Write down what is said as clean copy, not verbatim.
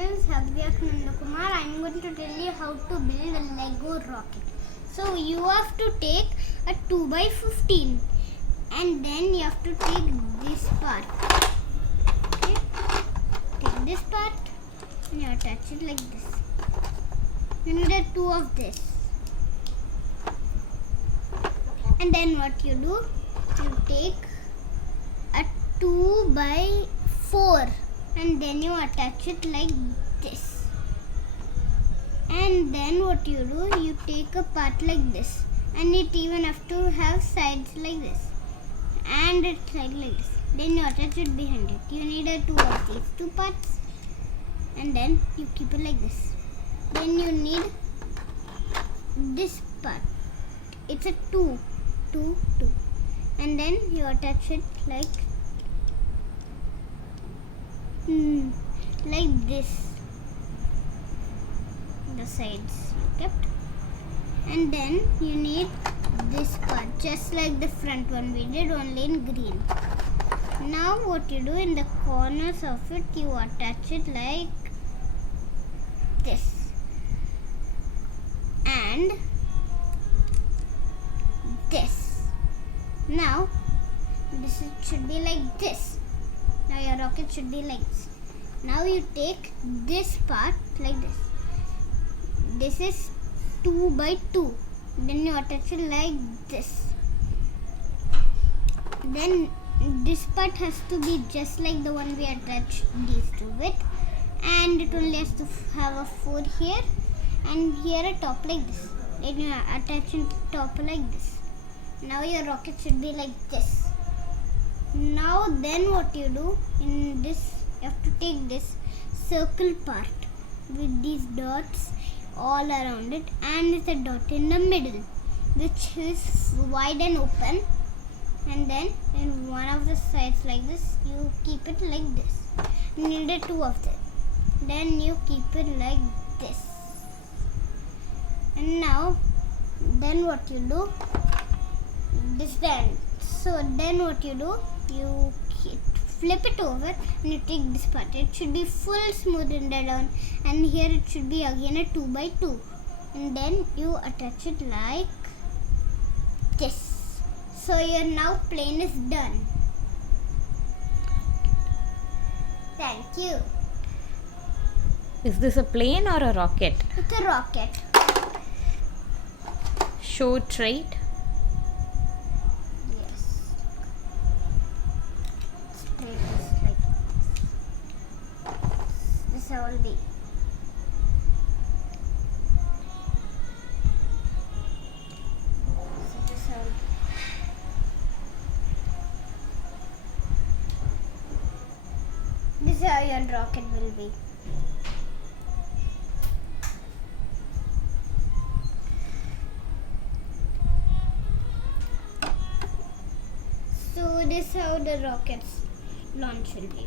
is Havyak Nandakumar. I am going to tell you how to build a Lego rocket. So you have to take a 2x15 and then you have to take this part. Okay? Take this part and you attach it like this. You need two of this. And then what you do? You take a 2x4 and then you attach it like this. And then what you do? You take a part like this. And it even have to have sides like this. And it's like this. Then you attach it behind it. You need two of these two parts. And then you keep it like this. Then you need this part. It's a 2. And then you attach it like this. The sides kept. And then you need this part, just like the front one we did, only in green. Now what you do, in the corners of it you attach it like this. And this. Now this should be like this. Now your rocket should be like this. Now you take this part like this. This is 2x2. Then you attach it like this. Then this part has to be just like the one we attached these two with. And it only has to have a 4 here. And here a top like this. Then you attach it top like this. Now your rocket should be like this. Now then what you do, in this you have to take this circle part with these dots all around it, and it's a dot in the middle which is wide and open, and then in one of the sides like this you keep it like this. You need two of them. Then you keep it like this. And now then what you do, this then. So then what you do, you flip it over and you take this part. It should be full smooth in the down, and here it should be again a 2x2. And then you attach it like this. So your now plane is done. Thank you. Is this a plane or a rocket? It's a rocket. Show it right. This will be. This is how your rocket will be. So this is how the rocket's launch will be.